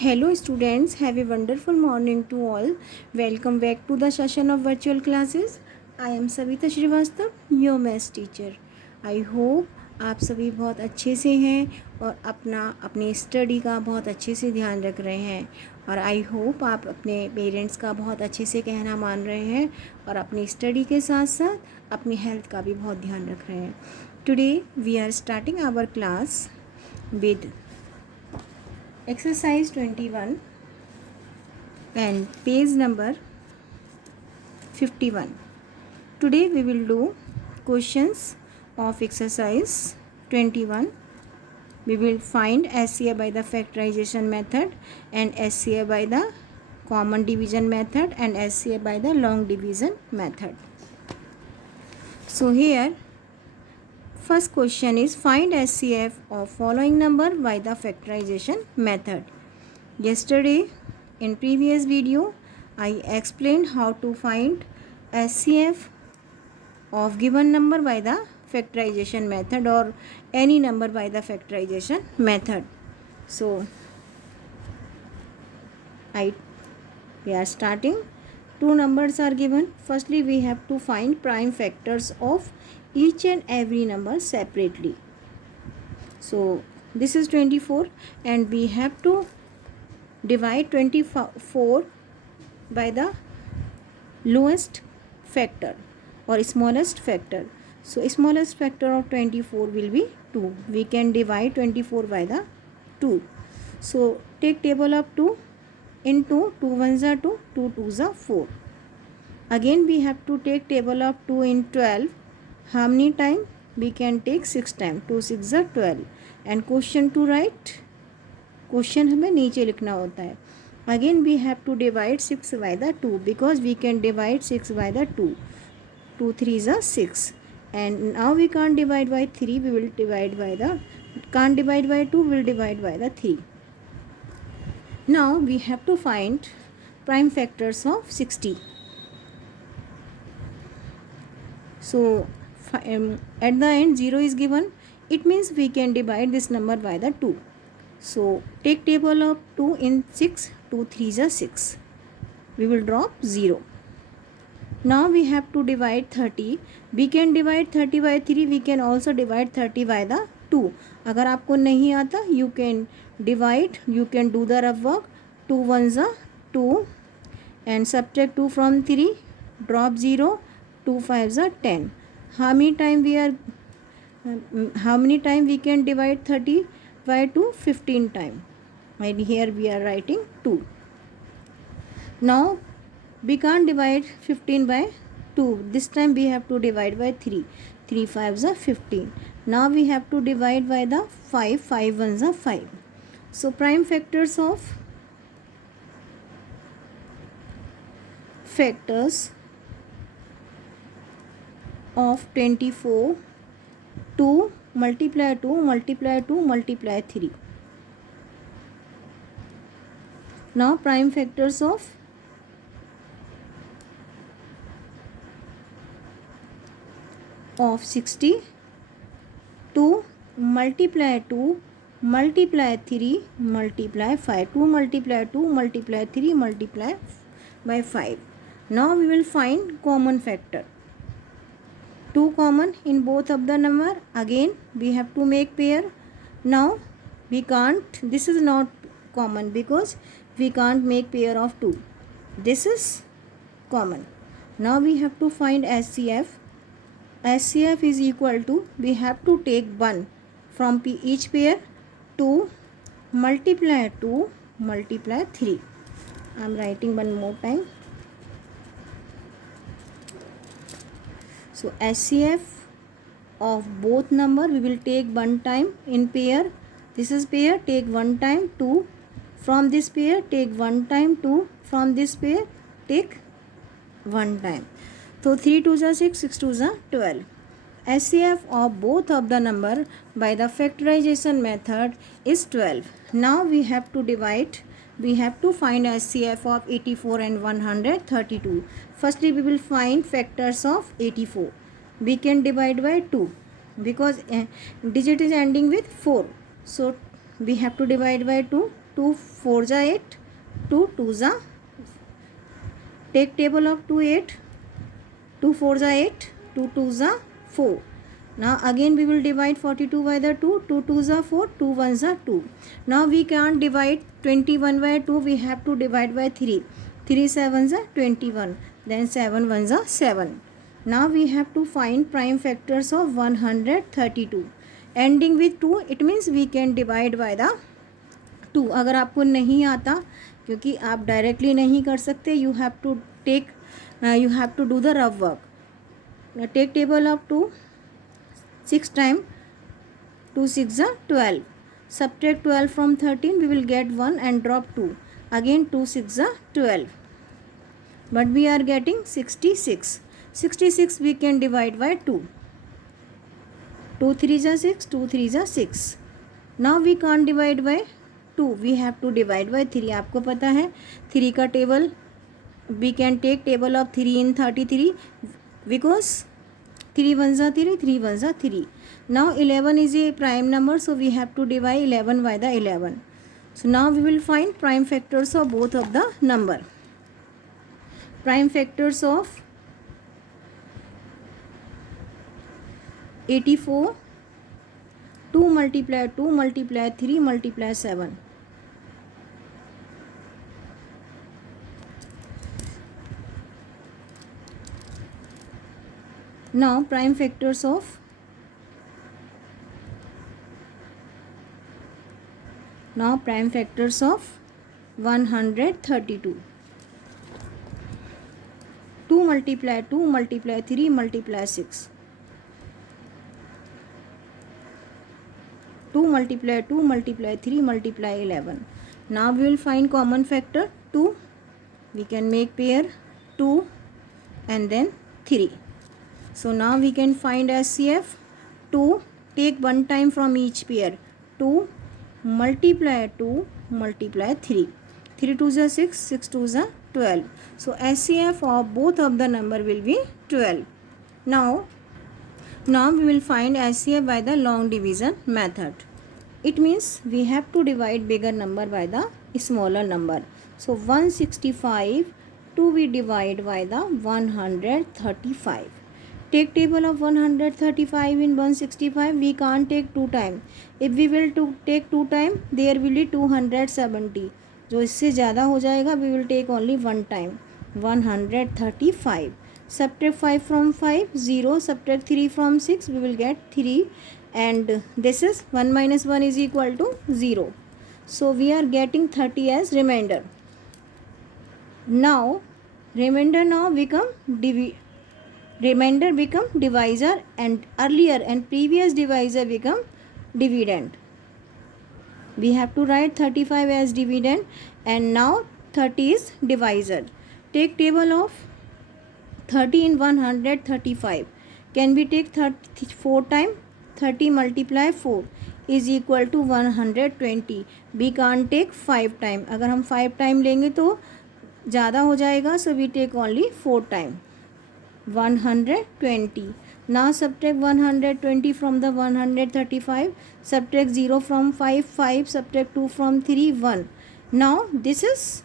Hello students, have a wonderful morning to all. Welcome back to the session of virtual classes. I am Savita Srivastav, your maths teacher. I hope आप सभी बहुत अच्छे से हैं और अपनी study का बहुत अच्छे से ध्यान रख रहे हैं और आई होप आप अपने पेरेंट्स का बहुत अच्छे से कहना मान रहे हैं और अपनी स्टडी के साथ साथ अपनी हेल्थ का भी बहुत ध्यान रख रहे हैं. Today we are starting our class with exercise 21 and page number 51. Today we will do questions of exercise 21. We will find SCA by the factorization method and SCA by the common division method and SCA by the long division method. So here first question is find SCF of following number by the factorization method. Yesterday in previous video I explained how to find SCF of given number by the factorization method or any number by the factorization method. So we are starting. Two numbers are given. Firstly we have to find prime factors of each and every number separately. So this is 24 and we have to divide 24 by the lowest factor or smallest factor. So smallest factor of 24 will be 2. We can divide 24 by the 2. So take table of 2 into 2 ones are 2, 2 twos are 4. Again we have to take table of 2 in 12. How many time? We can take 6 time. 2 6 are 12. And question to write. Question हमें नीचे लिखना होता है. Again we have to divide 6 by the 2 because we can divide 6 by the 2. 2 3s are 6. And now we can't divide by 3. We will divide by the can't divide by 2. We will divide by the 3. Now we have to find prime factors of 60. So at the end 0 is given. It means we can divide this number by the 2. So take table of 2 in 6. 2 3s are 6. We will drop 0. Now we have to divide 30. We can divide 30 by 3. We can also divide 30 by the 2. अगर आपको नहीं आता you can divide, you can do the rough work. 2 ones are 2 and subtract 2 from 3. Drop 0. 2 5s are 10. How many time we can divide 30 by 2? 15 time. And here we are writing 2. Now we can't divide 15 by 2. This time we have to divide by 3. 3 5s are 15. Now we have to divide by the 5. 5 ones are 5. So prime factors of of 24, 2 multiply 2 multiply 2 multiply 3. Now prime factors of of 60, 2 multiply 2 multiply 3 multiply 5. 2 multiply 2 multiply 3 multiply by 5. Now we will find common factor. 2 common in both of the number. Again we have to make pair. Now we can't, this is not common because we can't make pair of 2. This is common. Now we have to find SCF. SCF is equal to, we have to take 1 from each pair. 2 multiply 2 multiply 3. I am writing one more time. So SCF of both number we will take one time in pair. This is pair, take one time 2. From this pair take one time 2. From this pair take one time. So 3 2s are 6, 6 2s are 12. SCF of both of the number by the factorization method is 12. Now we have to divide. We have to find SCF of 84 and 132. Firstly we will find factors of 84. We can divide by 2 because digit is ending with 4. So we have to divide by 2. 2 4 जा 8, 2 2 जा, take table of 2 8, 2 4 जा 8, 2 2 जा 4. Now again we will divide 42 by the 2, 2 2 जा 4, 2 1 जा 2. Now we can't divide 21 by 2, we have to divide by 3. 3 7 जा 21, then 7 1 जा 7. Now we have to find prime factors of 132. Ending with 2, it means we can divide by the 2. अगर आपको नहीं आता, क्योंकि आप डायरेक्टली नहीं कर सकते, you have to do the rough work. Now take table of 2, 6 times 2 6 are 12. Subtract 12 from 13, we will get 1 and drop 2. Again 2 6 are 12. But we are getting 66. 66 we can divide by 2. 2 3 are 6, 2 3 are 6. Now we can't divide by 2, we have to divide by 3. आपको पता है 3 का table, we can take table of 3 in 33 because 3 1s are 3, 3 1s are 3. Now 11 is a prime number, so we have to divide 11 by the 11. So now we will find prime factors of both of the number. Prime factors of 84, 2 multiply 2 multiply 3 multiply 7. Now prime factors of 132. 2 multiply 2 multiply 3 multiply 6. 2 multiply 2 multiply 3 multiply 11. Now we will find common factor 2. We can make pair 2 and then 3. So now we can find SCF. 2, take one time from each pair. 2 multiply 2 multiply 3. 3 2s are 6, 6 2s are 12. So SCF of both of the number will be 12. Now we will find SCF by the long division method. It means we have to divide bigger number by the smaller number. So 165, 2 we divide by the 135. Take table of 135 in 165, we can't take 2 times. If we will take 2 times, there will be 270. जो इससे ज़्यादा हो जाएगा, we will take only 1 time. 135. Subtract 5 from 5, 0. Subtract 3 from 6, we will get 3. And this is 1 minus 1 is equal to 0. So we are getting 30 as remainder. Now remainder become divisor, and earlier and previous divisor become dividend. We have to write 35 as dividend and now 30 is divisor. Take table of 30 in 135. Can we take 4 times? 30 multiply 4 is equal to 120. We can't take 5 times. अगर हम 5 time लेंगे तो ज़्यादा हो जाएगा. So we take only 4 times. 120. Now subtract 120 from the 135. Subtract 0 from 5, 5. Subtract 2 from 3, 1. Now this is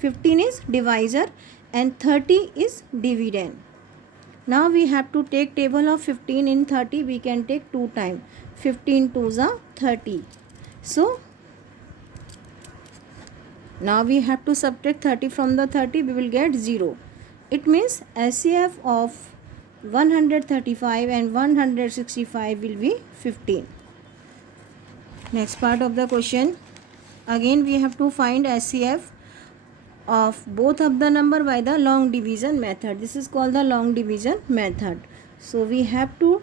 15 is divisor and 30 is dividend. Now we have to take table of 15 in 30. We can take 2 times. 15 2s are 30. So now we have to subtract 30 from the 30. We will get 0. It means SCF of 135 and 165 will be 15. Next part of the question. Again we have to find SCF of both of the number by the long division method. This is called the long division method. So we have to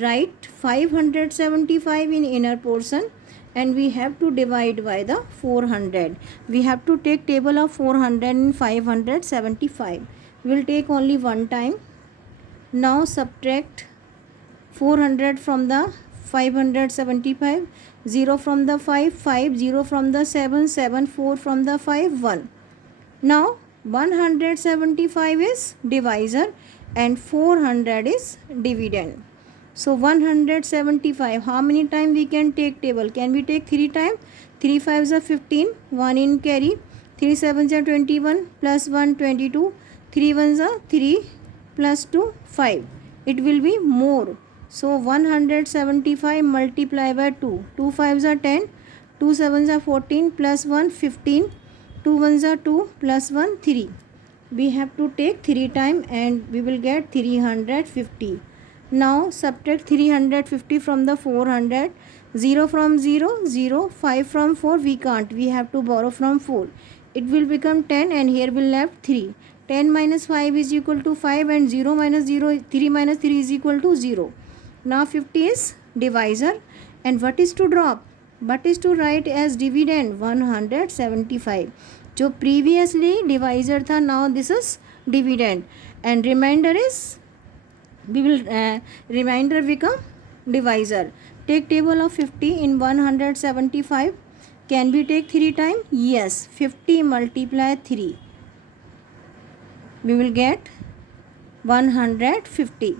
write 575 in inner portion and we have to divide by the 400. We have to take table of 400 and 575. We will take only 1 time. Now subtract 400 from the 575, 0 from the 5, 5, 0 from the 7, 7, 4 from the 5, 1. Now 175 is divisor and 400 is dividend. So 175, how many times we can take table? Can we take 3 times? 3 5s are 15, 1 in carry, 3 7s are 21, plus 1 22, 3 1s are 3, plus 2 5. It will be more. So 175 multiplied by 2. 2 5s are 10, 2 7s are 14, plus 1 15, 2 1s are 2, plus 1 3. We have to take 3 times and we will get 350. Now subtract 350 from the 400. 0 from 0, 0, 5 from 4, we can't. We have to borrow from 4. It will become 10 and here will left 3. 10 minus 5 is equal to 5 and 0 minus 0, 3 minus 3 is equal to 0. Now 50 is divisor and what is to drop? What is to write as dividend? 175. जो previously divisor था, now this is dividend and remainder is, we will remainder become divisor. Take table of 50 in 175. Can we take 3 times? Yes. 50 multiply 3. We will get 150.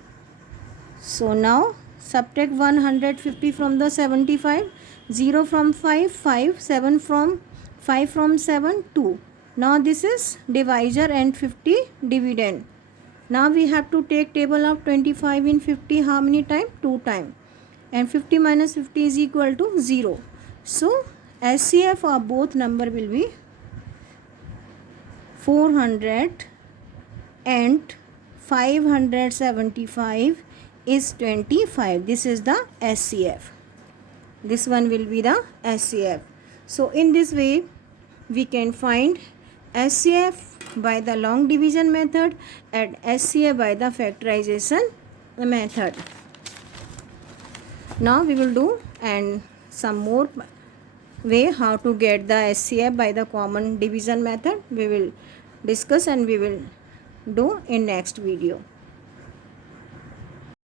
So now subtract 150 from the 75. 0 from 5, 5, 7 from 5 from 7, 2. Now this is divisor and 50 dividend. Now we have to take table of 25 in 50. How many times? 2 times. And 50 minus 50 is equal to 0. So SCF of both number will be 400 and 575 is 25. This is the SCF. This one will be the SCF. So in this way we can find SCF by the long division method and SCF by the factorization method. Now we will do and some more way how to get the SCF by the common division method. We will discuss and we will do in next video.